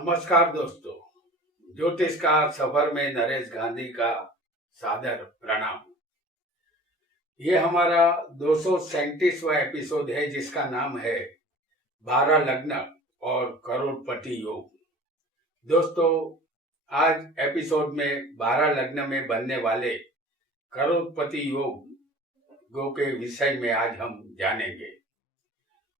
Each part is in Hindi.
नमस्कार दोस्तों, ज्योतिष का सफर में नरेश गांधी का सादर प्रणाम। ये हमारा 237वां एपिसोड है जिसका नाम है 12 लग्न और करोड़पति योग। दोस्तों, आज एपिसोड में 12 लग्न में बनने वाले करोड़पति योग के विषय में आज हम जानेंगे,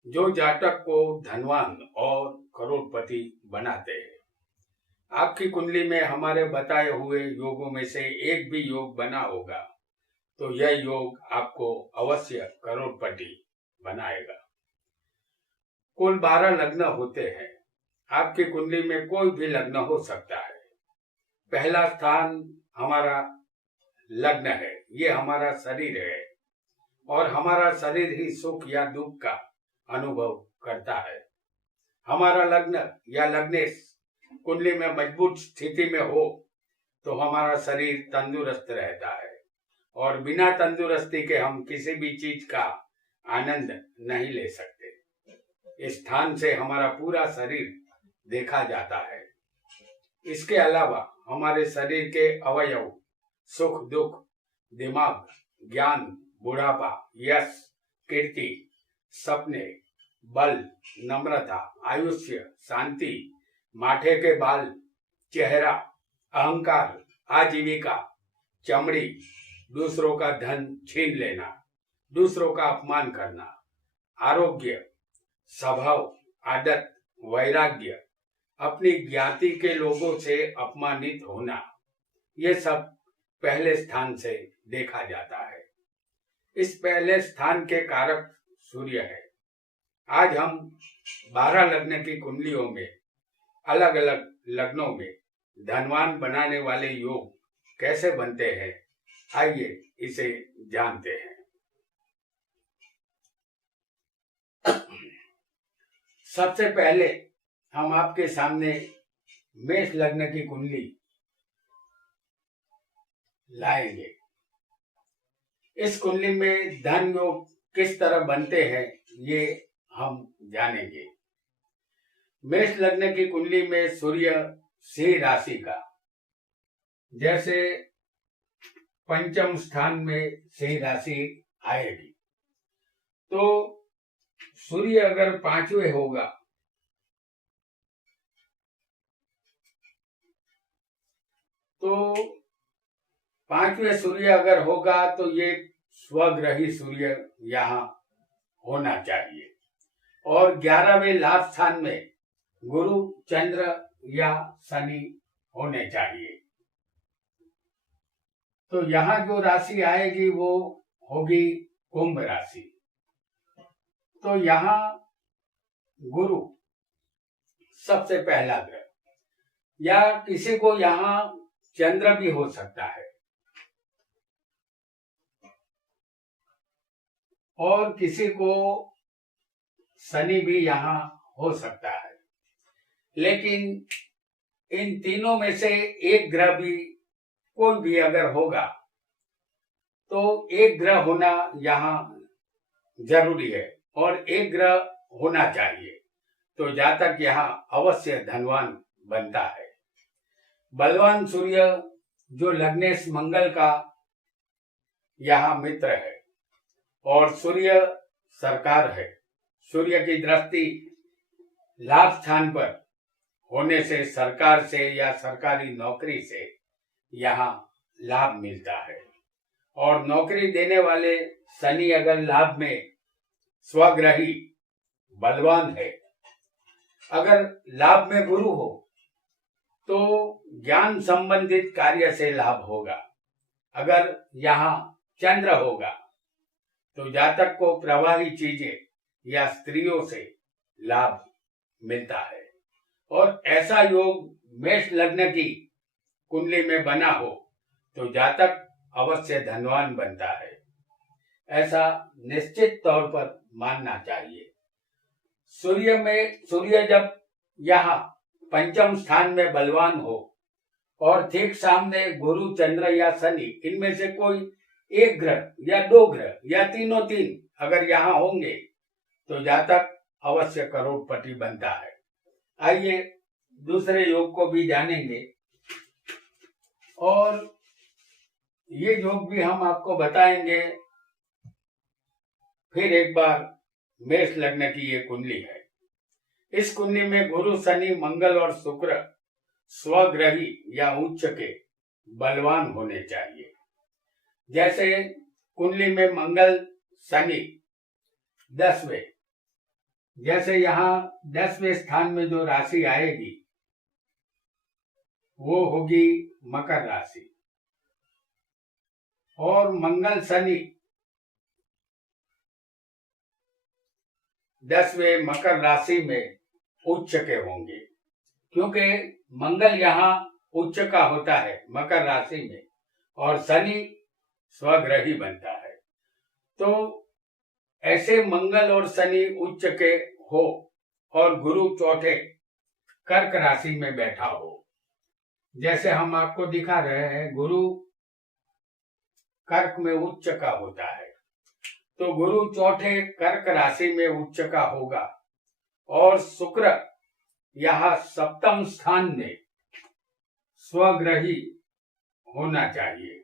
जो जातक को धनवान और करोड़पति बनाते हैं। आपकी कुंडली में हमारे बताए हुए योगों में से एक भी योग बना होगा तो यह योग आपको अवश्य करोड़पति बनाएगा। कुल 12 लग्न होते हैं। आपकी कुंडली में कोई भी लग्न हो सकता है। पहला स्थान हमारा लग्न है, ये हमारा शरीर है और हमारा शरीर ही सुख या दुख का अनुभव करता है। हमारा लग्न या लग्नेश कुंडली में मजबूत स्थिति में हो तो हमारा शरीर तंदुरुस्त रहता है और बिना तंदुरुस्ती के हम किसी भी चीज का आनंद नहीं ले सकते। इस स्थान से हमारा पूरा शरीर देखा जाता है। इसके अलावा हमारे शरीर के अवयव सुख दुख, दिमाग, ज्ञान, बुढ़ापा, यश, कीर्ति, सपने, बल, नम्रता, आयुष्य, शांति, माथे के बाल, चेहरा, अहंकार, आजीविका, चमड़ी, दूसरों का धन छीन लेना, दूसरों का अपमान करना, आरोग्य, स्वभाव, आदत, वैराग्य, अपनी ज्ञाति के लोगों से अपमानित होना, ये सब पहले स्थान से देखा जाता है। इस पहले स्थान के कारक सूर्य है। आज हम 12 लग्न की कुंडलियों में अलग अलग लग्नों में धनवान बनाने वाले योग कैसे बनते हैं, आइए इसे जानते हैं। सबसे पहले हम आपके सामने मेष लग्न की कुंडली लाएंगे। इस कुंडली में धन योग किस तरह बनते हैं ये हम जानेंगे। मेष लग्न की कुंडली में सूर्य सिंह राशि का, जैसे पंचम स्थान में सिंह राशि आएगी तो सूर्य अगर 5वें होगा तो 5वें सूर्य अगर होगा तो ये स्वग्रही सूर्य यहाँ होना चाहिए और 11वें लाभ स्थान में गुरु, चंद्र या शनि होने चाहिए। तो यहाँ जो राशि आएगी वो होगी कुंभ राशि। तो यहाँ गुरु सबसे पहला ग्रह, या किसी को यहाँ चंद्र भी हो सकता है और किसी को शनि भी यहाँ हो सकता है। लेकिन इन तीनों में से एक ग्रह भी, कोई भी अगर होगा तो एक ग्रह होना यहाँ जरूरी है और एक ग्रह होना चाहिए तो जातक यहाँ अवश्य धनवान बनता है। बलवान सूर्य जो लग्नेश मंगल का यहाँ मित्र है और सूर्य सरकार है। सूर्य की दृष्टि लाभ स्थान पर होने से सरकार से या सरकारी नौकरी से यहाँ लाभ मिलता है और नौकरी देने वाले शनि अगर लाभ में स्वग्रही बलवान है, अगर लाभ में गुरु हो तो ज्ञान संबंधित कार्य से लाभ होगा। अगर यहाँ चंद्र होगा तो जातक को प्रवाही चीजें या स्त्रियों से लाभ मिलता है और ऐसा योग मेष लग्न की कुंडली में बना हो तो जातक अवश्य धनवान बनता है, ऐसा निश्चित तौर पर मानना चाहिए। सूर्य जब यहाँ पंचम स्थान में बलवान हो और ठीक सामने गुरु, चंद्र या शनि, इनमें से कोई एक ग्रह या दो ग्रह या तीनों तीन अगर यहाँ होंगे तो जातक अवश्य करोड़पति बनता है। आइए दूसरे योग को भी जानेंगे और ये योग भी हम आपको बताएंगे। फिर एक बार मेष लग्न की ये कुंडली है। इस कुंडली में गुरु, शनि, मंगल और शुक्र स्वग्रही या उच्च के बलवान होने चाहिए। जैसे कुंडली में मंगल, शनि 10वें, जैसे यहाँ 10वें स्थान में जो राशि आएगी वो होगी मकर राशि, और मंगल शनि 10वें मकर राशि में उच्च के होंगे, क्योंकि मंगल यहाँ उच्च का होता है मकर राशि में और शनि स्वग्रही बनता है। तो ऐसे मंगल और शनि उच्च के हो और गुरु चौथे कर्क राशि में बैठा हो, जैसे हम आपको दिखा रहे हैं गुरु कर्क में उच्च का होता है, तो गुरु चौथे कर्क राशि में उच्च का होगा और शुक्र यहाँ सप्तम स्थान में स्वग्रही होना चाहिए।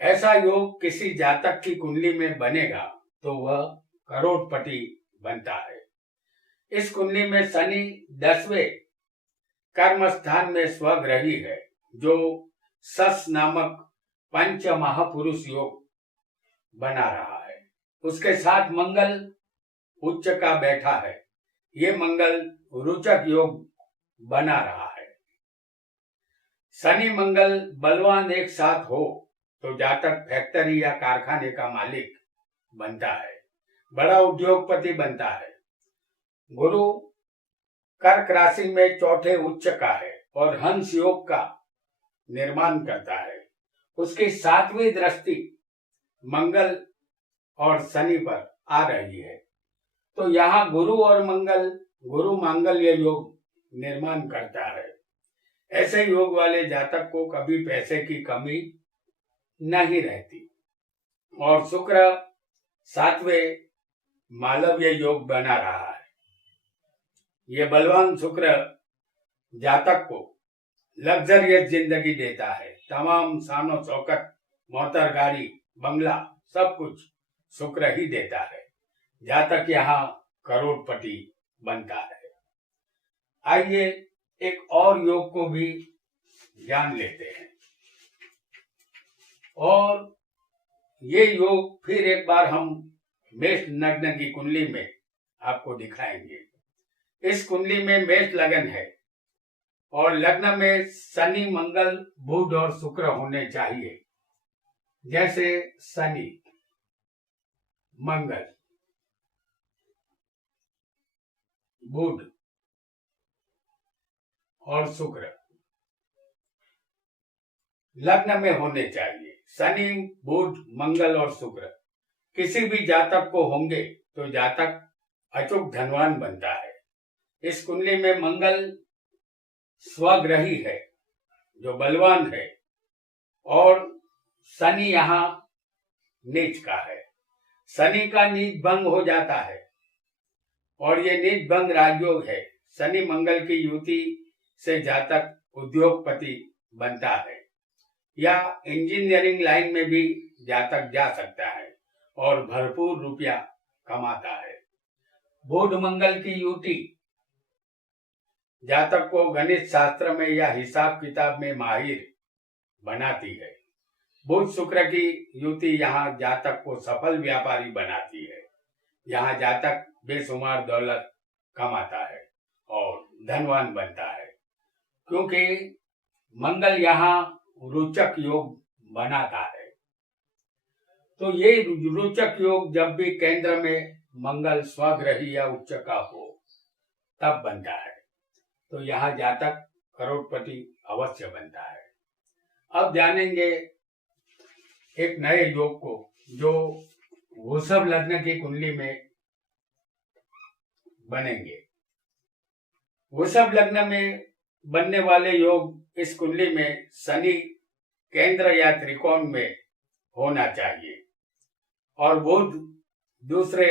ऐसा योग किसी जातक की कुंडली में बनेगा तो वह करोड़पति बनता है। इस कुंडली में शनि 10वें कर्म स्थान में स्वग्रही है, जो सस नामक पंच महापुरुष योग बना रहा है। उसके साथ मंगल उच्च का बैठा है, ये मंगल रोचक योग बना रहा है। शनि मंगल बलवान एक साथ हो तो जातक फैक्ट्री या कारखाने का मालिक बनता है, बड़ा उद्योगपति बनता है। गुरु कर्क राशि में चौथे उच्च का है और हंस योग का निर्माण करता है। उसकी 7वीं दृष्टि मंगल और शनि पर आ रही है, तो यहाँ गुरु और मंगल गुरु मांगल्य योग निर्माण करता है। ऐसे योग वाले जातक को कभी पैसे की कमी नहीं रहती। और शुक्र 7वें मालव्य योग बना रहा है। ये बलवान शुक्र जातक को लग्जरियस जिंदगी देता है। तमाम शानो शौकत, मोटर गाड़ी, बंगला सब कुछ शुक्र ही देता है। जातक यहाँ करोड़पति बनता है। आइए एक और योग को भी जान लेते हैं और ये योग फिर एक बार हम मेष लग्न की कुंडली में आपको दिखाएंगे। इस कुंडली में मेष लग्न है और लग्न में शनि, मंगल, बुध और शुक्र होने चाहिए। जैसे शनि, मंगल, बुध और शुक्र लग्न में होने चाहिए। शनि, बुध, मंगल और शुक्र किसी भी जातक को होंगे तो जातक अचूक धनवान बनता है। इस कुंडली में मंगल स्वग्रही है जो बलवान है और शनि यहाँ नीच का है। शनि का नीच भंग हो जाता है और ये नीच भंग राजयोग है। शनि मंगल की युति से जातक उद्योगपति बनता है या इंजीनियरिंग लाइन में भी जातक जा सकता है और भरपूर रुपया कमाता है। बुध मंगल की युति जातक को गणित शास्त्र में या हिसाब किताब में माहिर बनाती है। बुध शुक्र की युति यहाँ जातक को सफल व्यापारी बनाती है। यहाँ जातक बेशुमार दौलत कमाता है और धनवान बनता है, क्योंकि मंगल यहाँ रोचक योग बनाता है। तो ये रोचक योग जब भी केंद्र में मंगल स्वग्रही या उच्च का हो तब बनता है, तो यहाँ जातक करोड़पति अवश्य बनता है। अब जानेंगे एक नए योग को जो वृषभ लग्न की कुंडली में बनेंगे। वृषभ लग्न में बनने वाले योग इस कुंडली में शनि केंद्र या त्रिकोण में होना चाहिए और बुध दूसरे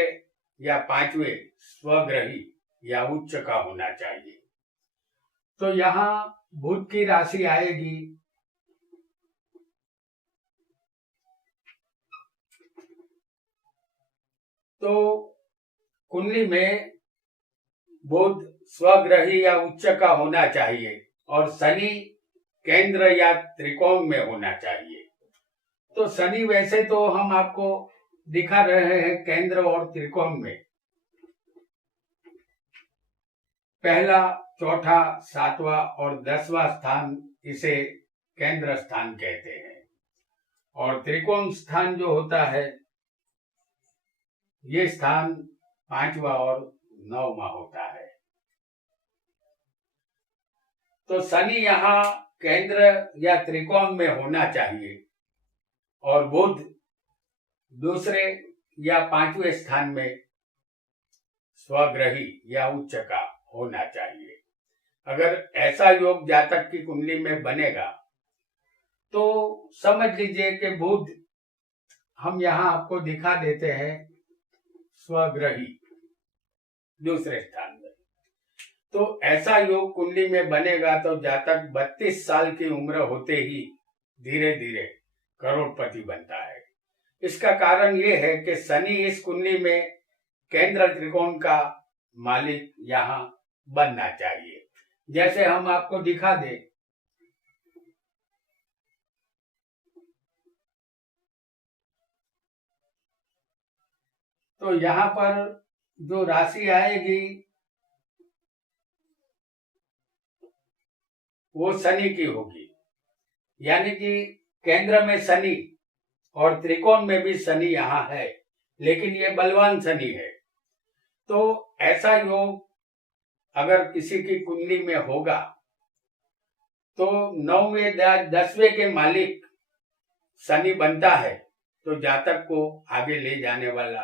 या पांचवें स्वग्रही या उच्च का होना चाहिए। तो यहाँ बुध की राशि आएगी तो कुंडली में बुध स्वग्रही या उच्च का होना चाहिए और शनि केंद्र या त्रिकोण में होना चाहिए। तो शनि वैसे तो हम आपको दिखा रहे हैं केंद्र और त्रिकोण में, पहला, चौथा, सातवां और 10वां स्थान इसे केंद्र स्थान कहते हैं और त्रिकोण स्थान जो होता है ये स्थान 5वां और 9वां होता है। तो शनि यहाँ केंद्र या त्रिकोण में होना चाहिए और बुध दूसरे या 5वें स्थान में स्वग्रही या उच्च का होना चाहिए। अगर ऐसा योग जातक की कुंडली में बनेगा तो समझ लीजिए कि बुध हम यहाँ आपको दिखा देते हैं स्वग्रही दूसरे स्थान में। तो ऐसा योग कुंडली में बनेगा तो जातक 32 साल की उम्र होते ही धीरे धीरे करोड़पति बनता है। इसका कारण ये है कि शनि इस कुंडली में केंद्र त्रिकोण का मालिक यहाँ बनना चाहिए। जैसे हम आपको दिखा दें, तो यहाँ पर जो राशि आएगी वो शनि की होगी, यानी कि केंद्र में शनि और त्रिकोण में भी शनि यहाँ है, लेकिन ये बलवान शनि है। तो ऐसा योग अगर किसी की कुंडली में होगा तो 9वें 10वें के मालिक शनि बनता है तो जातक को आगे ले जाने वाला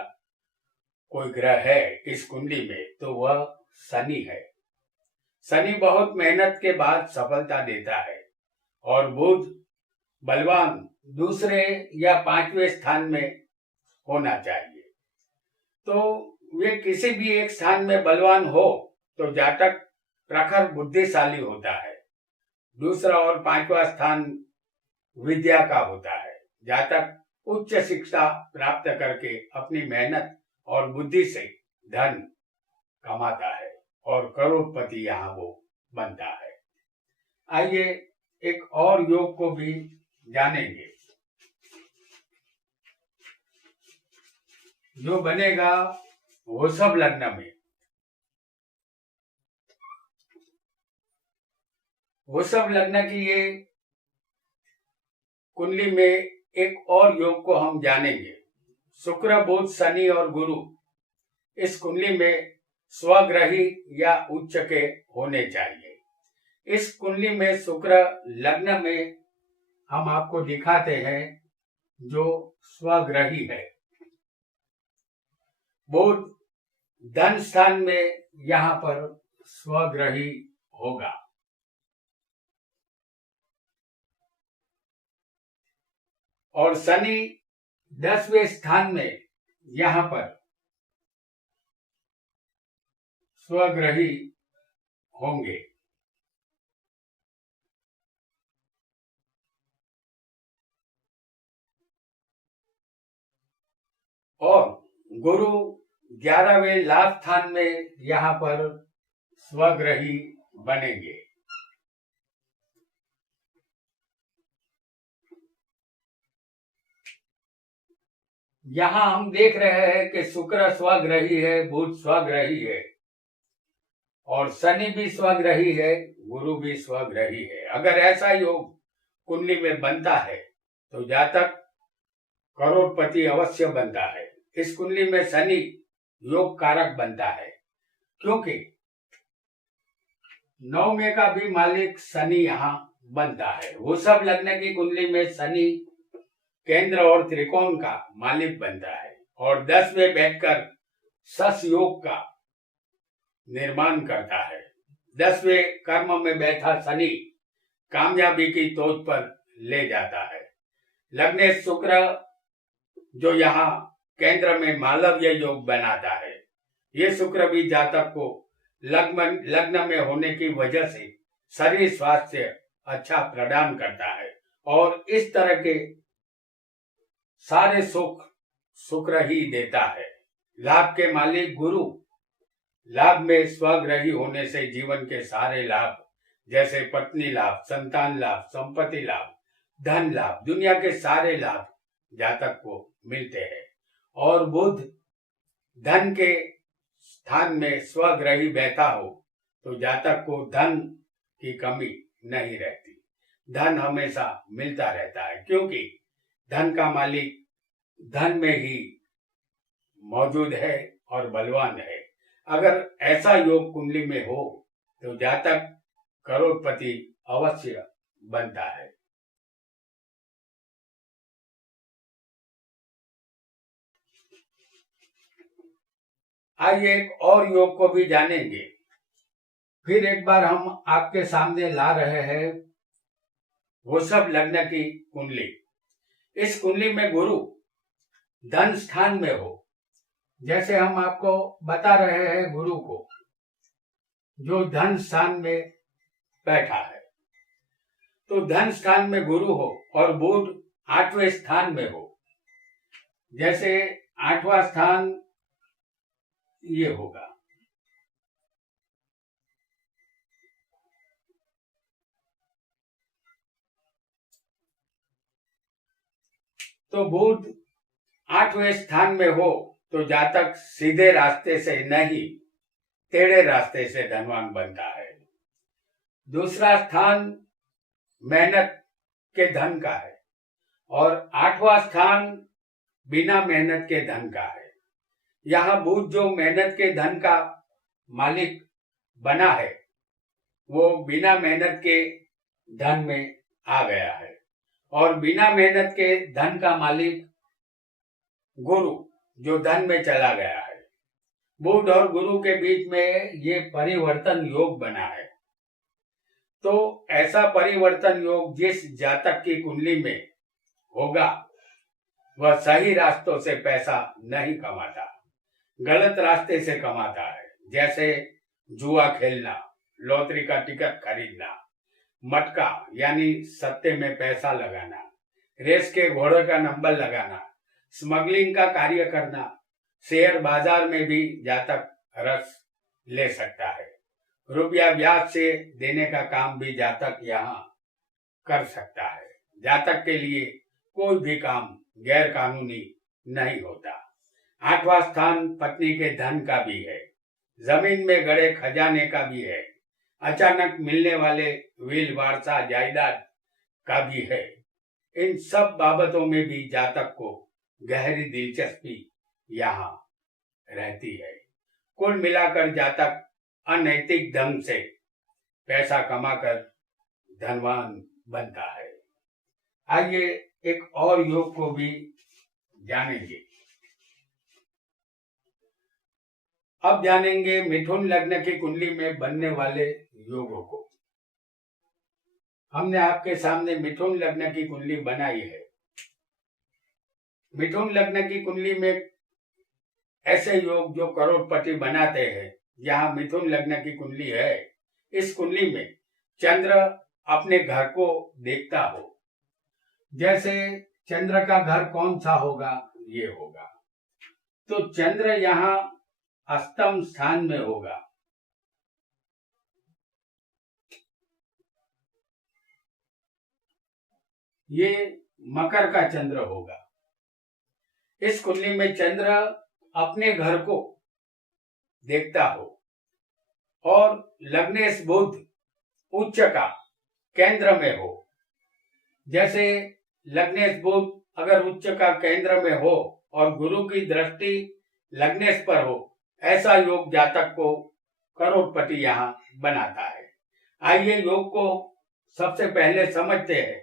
कोई ग्रह है इस कुंडली में तो वह शनि है। शनि बहुत मेहनत के बाद सफलता देता है और बुध बलवान दूसरे या 5वें स्थान में होना चाहिए। तो वे किसी भी एक स्थान में बलवान हो तो जातक प्रखर बुद्धिशाली होता है। दूसरा और 5वां स्थान विद्या का होता है। जातक उच्च शिक्षा प्राप्त करके अपनी मेहनत और बुद्धि से धन कमाता है और करोड़पति यहाँ वो बनता है। आइए एक और योग को भी जानेंगे जो बनेगा वृषभ लग्न में। वृषभ लग्न की ये कुंडली में एक और योग को हम जानेंगे। शुक्र, बुध, शनि और गुरु इस कुंडली में स्वग्रही या उच्च के होने चाहिए। इस कुंडली में शुक्र लग्न में हम आपको दिखाते हैं जो स्वग्रही है। बुध धन स्थान में यहाँ पर स्वग्रही होगा और शनि 10वें स्थान में यहाँ पर स्वग्रही होंगे और गुरु 11वें लाभ स्थान में यहाँ पर स्वग्रही बनेंगे। यहाँ हम देख रहे हैं कि शुक्र स्वग्रही है, बुध स्वग्रही है और शनि भी स्वग्रही है, गुरु भी स्वग्रही है। अगर ऐसा योग कुंडली में बनता है तो जातक करोड़पति अवश्य बनता है। इस कुंडली में शनि योग कारक बनता है क्योंकि 9वें का भी मालिक शनि यहाँ बनता है। वृषभ लग्न की कुंडली में शनि केंद्र और त्रिकोण का मालिक बनता है और 10वें बैठकर सस योग का निर्माण करता है। 10वें कर्म में बैठा शनि कामयाबी की तोज पर ले जाता है। लग्नेश शुक्र जो यहाँ केंद्र में मालव्य योग बनाता है ये शुक्र भी जातक को लग्न में होने की वजह से शरीर स्वास्थ्य अच्छा प्रदान करता है और इस तरह के सारे सुख शुक्र ही देता है। लाभ के मालिक गुरु, लाभ में स्वग्रही होने से जीवन के सारे लाभ जैसे पत्नी लाभ, संतान लाभ, संपत्ति लाभ, धन लाभ, दुनिया के सारे लाभ जातक को मिलते हैं। और बुध धन के स्थान में स्वग्रही बैठा हो तो जातक को धन की कमी नहीं रहती, धन हमेशा मिलता रहता है, क्योंकि धन का मालिक धन में ही मौजूद है और बलवान है। अगर ऐसा योग कुंडली में हो तो जातक करोड़पति अवश्य बनता है। आइए एक और योग को भी जानेंगे। फिर एक बार हम आपके सामने ला रहे हैं वृषभ लग्न की कुंडली। इस कुंडली में गुरु धन स्थान में हो, जैसे हम आपको बता रहे हैं गुरु को जो धन स्थान में बैठा है, तो धन स्थान में गुरु हो और बुध 8वें स्थान में हो, जैसे 8वां स्थान ये होगा। तो बुध 8वें स्थान में हो तो जातक सीधे रास्ते से नहीं टेढ़े रास्ते से धनवान बनता है। दूसरा स्थान मेहनत के धन का है और 8वां स्थान बिना मेहनत के धन का है। यहाँ बुध जो मेहनत के धन का मालिक बना है वो बिना मेहनत के धन में आ गया है और बिना मेहनत के धन का मालिक गुरु जो धन में चला गया है। बुध और गुरु के बीच में ये परिवर्तन योग बना है। तो ऐसा परिवर्तन योग जिस जातक की कुंडली में होगा वह सही रास्तों से पैसा नहीं कमाता, गलत रास्ते से कमाता है, जैसे जुआ खेलना, लॉटरी का टिकट खरीदना, मटका यानी सट्टे में पैसा लगाना, रेस के घोड़े का नंबर लगाना, स्मगलिंग का कार्य करना, शेयर बाजार में भी जातक रस ले सकता है। रुपया ब्याज से देने का काम भी जातक यहाँ कर सकता है। जातक के लिए कोई भी काम गैर कानूनी नहीं होता। 8वां स्थान पत्नी के धन का भी है, जमीन में गड़े खजाने का भी है, अचानक मिलने वाले विल वारसा जायदाद का भी है। इन सब बाबतों में भी जातक को गहरी दिलचस्पी यहाँ रहती है। कुल मिलाकर जातक अनैतिक ढंग से पैसा कमाकर धनवान बनता है। आइए एक और योग को भी जानेंगे। अब जानेंगे मिथुन लग्न की कुंडली में बनने वाले योगों को। हमने आपके सामने मिथुन लग्न की कुंडली बनाई है। मिथुन लग्न की कुंडली में ऐसे योग जो करोड़पति बनाते हैं, यहाँ मिथुन लग्न की कुंडली है। इस कुंडली में चंद्र अपने घर को देखता हो, जैसे चंद्र का घर कौन सा होगा, ये होगा। तो चंद्र यहाँ अष्टम स्थान में होगा। ये मकर का चंद्र होगा। इस कुंडली में चंद्र अपने घर को देखता हो और लग्नेश बुध उच्च का केंद्र में हो। जैसे लग्नेश बुध अगर उच्च का केंद्र में हो और गुरु की दृष्टि लग्नेश पर हो, ऐसा योग जातक को करोड़पति यहाँ बनाता है। आइए योग को सबसे पहले समझते हैं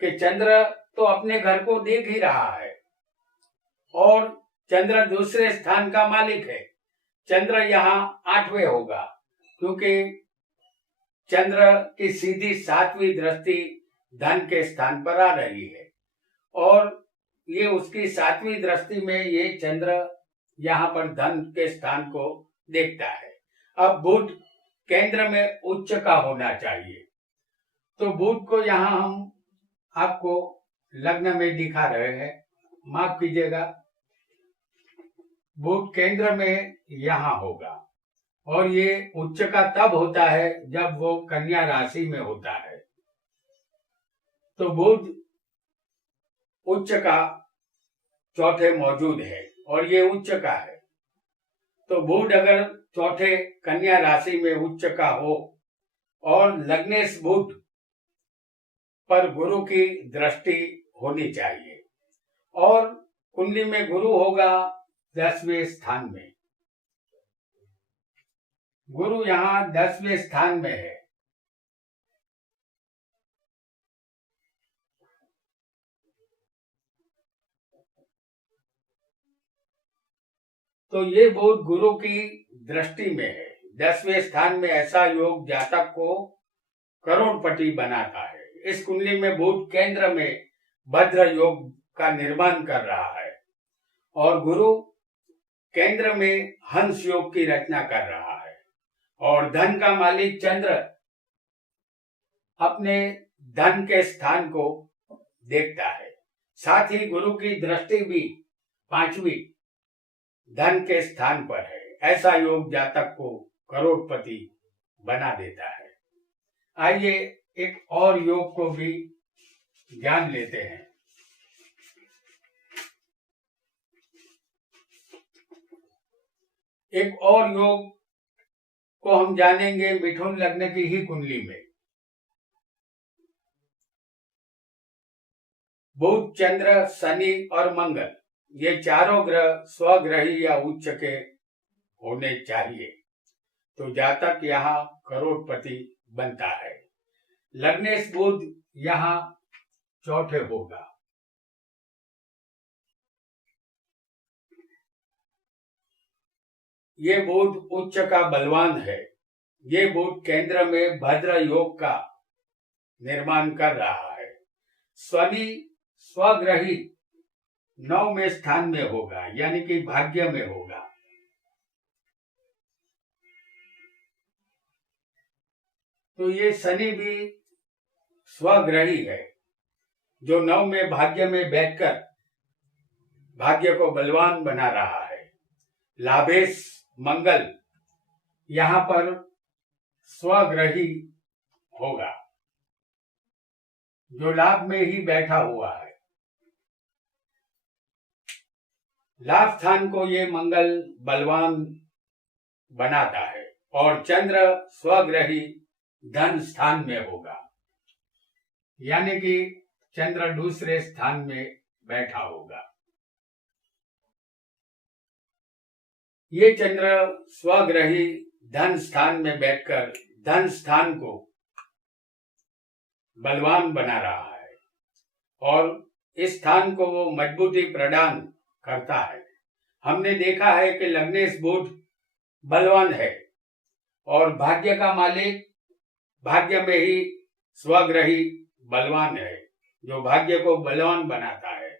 कि चंद्र तो अपने घर को देख ही रहा है और चंद्र दूसरे स्थान का मालिक है। चंद्र यहाँ 8वें होगा, क्योंकि चंद्र की सीधी 7वीं दृष्टि धन के स्थान पर आ रही है और ये उसकी 7वीं दृष्टि में ये चंद्र यहाँ पर धन के स्थान को देखता है। अब बुध केंद्र में उच्च का होना चाहिए, तो बुध को यहाँ हम आपको लग्न में दिखा रहे हैं, माफ कीजिएगा। बुध केंद्र में यहाँ होगा और ये उच्च का तब होता है जब वो कन्या राशि में होता है। तो बुध उच्च का चौथे मौजूद है और ये उच्च का है। तो बुध अगर चौथे कन्या राशि में उच्च का हो और लग्नेश बुध पर गुरु की दृष्टि होनी चाहिए और कुंडली में गुरु होगा 10वें स्थान में। गुरु यहाँ 10वें स्थान में है। तो ये बुध गुरु की दृष्टि में है 10वें स्थान में। ऐसा योग जातक को करोड़पति बनाता है। इस कुंडली में बुध केंद्र में भद्र योग का निर्माण कर रहा है और गुरु केंद्र में हंस योग की रचना कर रहा है और धन का मालिक चंद्र अपने धन के स्थान को देखता है। साथ ही गुरु की दृष्टि भी 5वीं धन के स्थान पर है। ऐसा योग जातक को करोड़पति बना देता है। आइए एक और योग को भी जान लेते हैं। एक और योग को हम जानेंगे मिथुन लग्न की ही कुंडली में। बुध, चंद्र, शनि और मंगल, ये चारों ग्रह स्वग्रही या उच्च के होने चाहिए, तो जातक यहाँ करोड़पति बनता है। लग्नेश बुध यहाँ चौथे होगा। ये बुध उच्च का बलवान है। ये बुध केंद्र में भद्र योग का निर्माण कर रहा है। शनि स्वग्रही 9वें स्थान में होगा, यानी कि भाग्य में होगा। तो ये शनि भी स्वग्रही है जो 9वें भाग्य में बैठकर भाग्य को बलवान बना रहा है। लाभेश मंगल यहाँ पर स्वग्रही होगा जो लाभ में ही बैठा हुआ है। लाभ स्थान को ये मंगल बलवान बनाता है और चंद्र स्वग्रही धन स्थान में होगा, यानी कि चंद्र दूसरे स्थान में बैठा होगा। ये चंद्र स्वग्रही धन स्थान में बैठकर धन स्थान को बलवान बना रहा है और इस स्थान को वो मजबूती प्रदान करता है। हमने देखा है कि लग्नेश बुध बलवान है और भाग्य का मालिक भाग्य में ही स्वग्रही बलवान है जो भाग्य को बलवान बनाता है।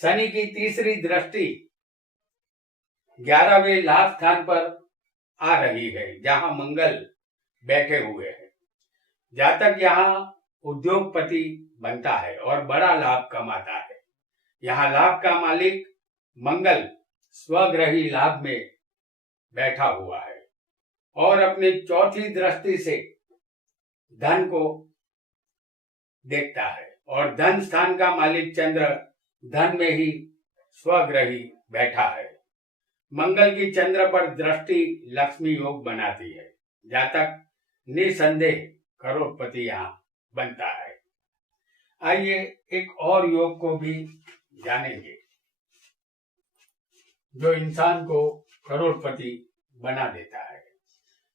शनि की तीसरी दृष्टि 11वें लाभ स्थान पर आ रही है जहां मंगल बैठे हुए हैं। जातक यहाँ उद्योगपति बनता है और बड़ा लाभ कमाता है। यहाँ लाभ का मालिक मंगल स्वग्रही लाभ में बैठा हुआ है और अपनी चौथी दृष्टि से धन को देखता है और धन स्थान का मालिक चंद्र धन में ही स्वग्रही बैठा है। मंगल की चंद्र पर दृष्टि लक्ष्मी योग बनाती है। जातक निसंदेह करोड़पति यहाँ बनता है। आइए एक और योग को भी जानेंगे जो इंसान को करोड़पति बना देता है।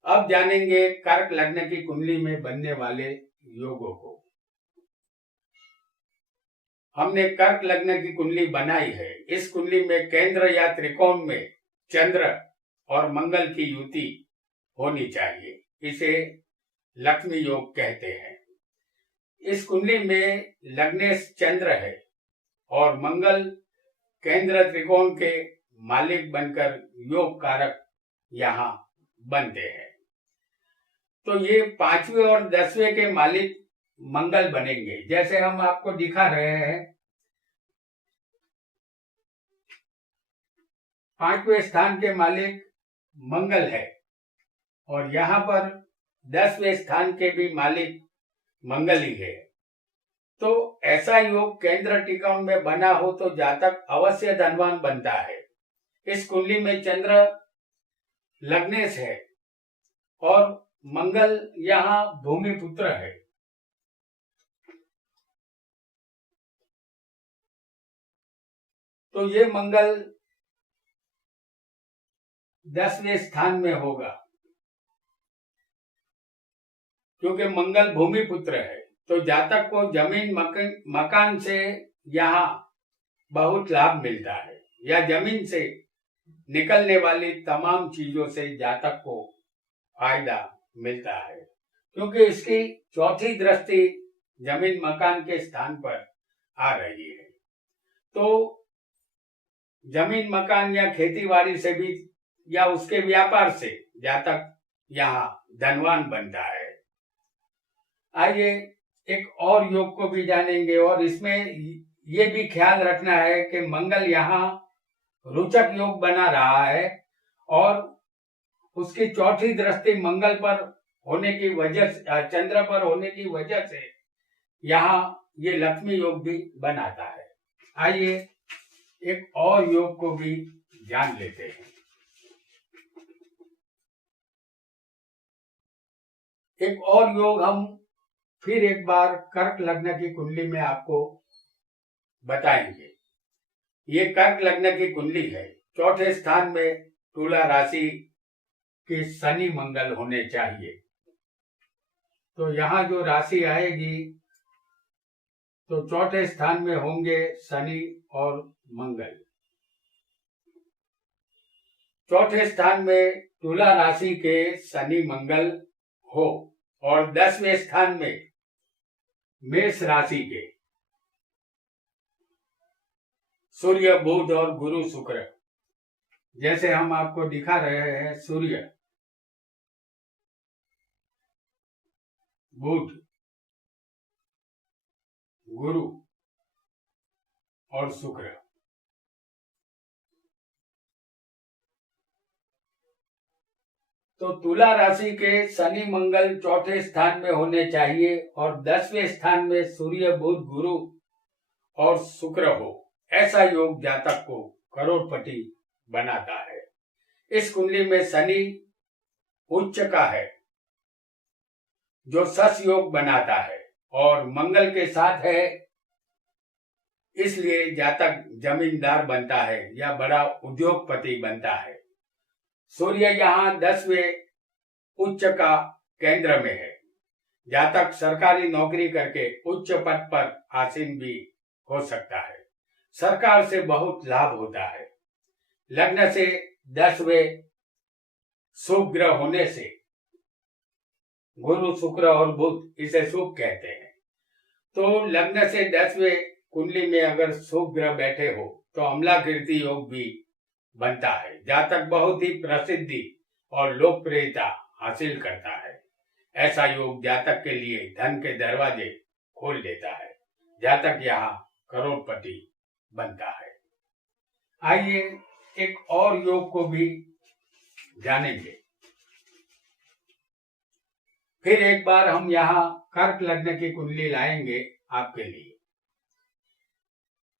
अब जानेंगे कर्क लग्न की कुंडली में बनने वाले योगों को। हमने कर्क लग्न की कुंडली बनाई है। इस कुंडली में केंद्र या त्रिकोण में चंद्र और मंगल की युति होनी चाहिए। इसे लक्ष्मी योग कहते हैं। इस कुंडली में लग्नेश चंद्र है और मंगल केंद्र त्रिकोण के मालिक बनकर योग कारक यहाँ बनते हैं। तो ये 5वें और 10वें के मालिक मंगल बनेंगे। जैसे हम आपको दिखा रहे हैं, 5वें स्थान के मालिक मंगल है और यहाँ पर 10वें स्थान के भी मालिक मंगल ही है। तो ऐसा योग केंद्र त्रिकोण में बना हो तो जातक अवश्य धनवान बनता है। इस कुंडली में चंद्र लगने से और मंगल यहाँ भूमि पुत्र है। तो ये मंगल 10वें स्थान में होगा, क्योंकि मंगल भूमि पुत्र है। तो जातक को जमीन मकान से यहाँ बहुत लाभ मिलता है, या जमीन से निकलने वाली तमाम चीजों से जातक को फायदा मिलता है, क्योंकि इसकी चौथी दृष्टि जमीन मकान के स्थान पर आ रही है। तो जमीन मकान या खेतीबाड़ी से भी या उसके व्यापार से जातक यहाँ धनवान बनता है। आइए एक और योग को भी जानेंगे, और इसमें ये भी ख्याल रखना है कि मंगल यहाँ रोचक योग बना रहा है और उसकी चौथी दृष्टि मंगल पर होने की वजह से, चंद्र पर होने की वजह से यहाँ ये लक्ष्मी योग भी बनाता है। आइए एक और योग को भी जान लेते हैं। एक और योग हम फिर एक बार कर्क लग्न की कुंडली में आपको बताएंगे। ये कर्क लग्न की कुंडली है। चौथे स्थान में तुला राशि के शनि मंगल होने चाहिए। तो यहाँ जो राशि आएगी तो चौथे स्थान में होंगे शनि और मंगल। चौथे स्थान में तुला राशि के शनि मंगल हो और 10वें स्थान में मेष राशि के सूर्य बुध और गुरु शुक्र। जैसे हम आपको दिखा रहे हैं, सूर्य बुध गुरु और शुक्र। तो तुला राशि के शनि मंगल चौथे स्थान में होने चाहिए और 10वें स्थान में सूर्य बुध गुरु और शुक्र हो। ऐसा योग जातक को करोड़पति बनाता है। इस कुंडली में शनि उच्च का है जो सस योग बनाता है और मंगल के साथ है, इसलिए जातक जमींदार बनता है या बड़ा उद्योगपति बनता है। सूर्य यहाँ 10वें उच्च का केंद्र में है। जातक सरकारी नौकरी करके उच्च पद पर आसीन भी हो सकता है। सरकार से बहुत लाभ होता है। लग्न से 10वें शुभ ग्रह होने से गुरु शुक्र और बुध इसे शुभ कहते हैं। तो लग्न से 10वें कुंडली में अगर शुभ ग्रह बैठे हो तो अम्ला कीर्ति योग भी बनता है। जातक बहुत ही प्रसिद्धि और लोकप्रियता हासिल करता है। ऐसा योग जातक के लिए धन के दरवाजे खोल देता है। जातक यहाँ करोड़पति बनता है। आइए एक और योग को भी जानेंगे। फिर एक बार हम यहाँ कर्क लग्न की कुंडली लाएंगे आपके लिए।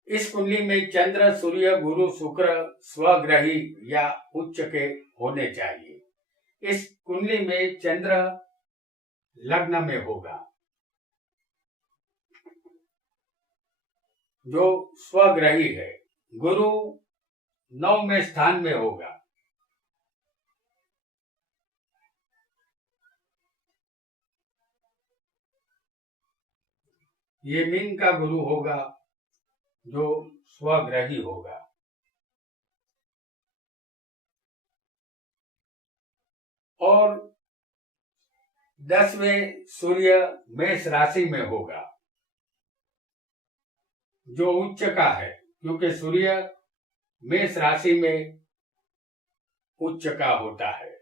इस कुंडली में चंद्र सूर्य गुरु शुक्र स्वग्रही या उच्च के होने चाहिए। इस कुंडली में चंद्र लग्न में होगा जो स्वग्रही है। गुरु 9वें स्थान में होगा। ये मीन का गुरु होगा जो स्वग्रही होगा। और 10वें सूर्य मेष राशि में होगा जो उच्च का है, क्योंकि सूर्य मेष राशि में उच्च का होता है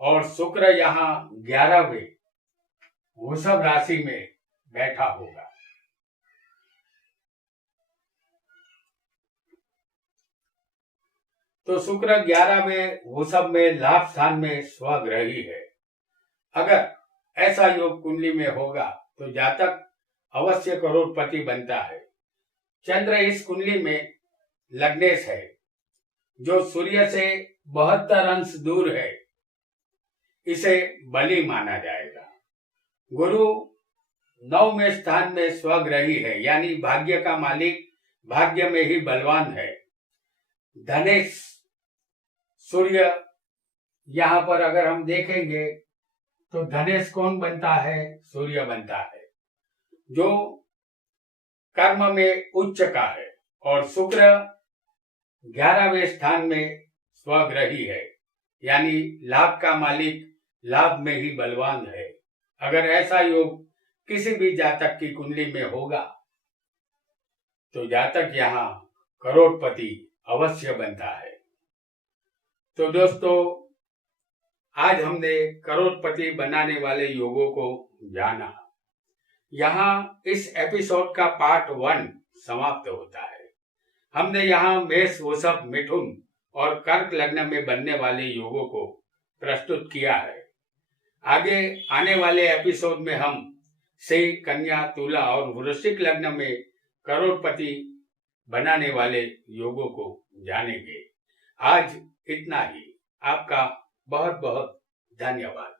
और शुक्र यहाँ 11वें वृषभ राशि में बैठा होगा। तो शुक्र 11वें वृषभ में लाभ स्थान में स्वग्रही है। अगर ऐसा योग कुंडली में होगा तो जातक अवश्य करोड़पति बनता है। चंद्र इस कुंडली में लग्नेश है जो सूर्य से 72 अंश दूर है, इसे बली माना जाएगा। गुरु 9वें स्थान में स्वग्रही है, यानी भाग्य का मालिक, भाग्य में ही बलवान है। धनेश सूर्य यहाँ पर अगर हम देखेंगे तो धनेश कौन बनता है? सूर्य बनता है जो कर्म में उच्च का है और शुक्र 11वें स्थान में स्वग्रही है, यानी लाभ का मालिक, लाभ में ही बलवान है। अगर ऐसा योग किसी भी जातक की कुंडली में होगा तो जातक यहाँ करोड़पति अवश्य बनता है। तो दोस्तों, आज हमने करोड़पति बनाने वाले योगों को जाना। यहाँ इस एपिसोड का पार्ट 1 समाप्त होता है। हमने यहाँ मेष, वृषभ, मिथुन और कर्क लग्न में बनने वाले योगों को प्रस्तुत किया है। आगे आने वाले एपिसोड में हम सिंह, कन्या, तुला और वृश्चिक लग्न में करोड़पति बनाने वाले योगों को जानेंगे। आज इतना ही। आपका बहुत बहुत धन्यवाद।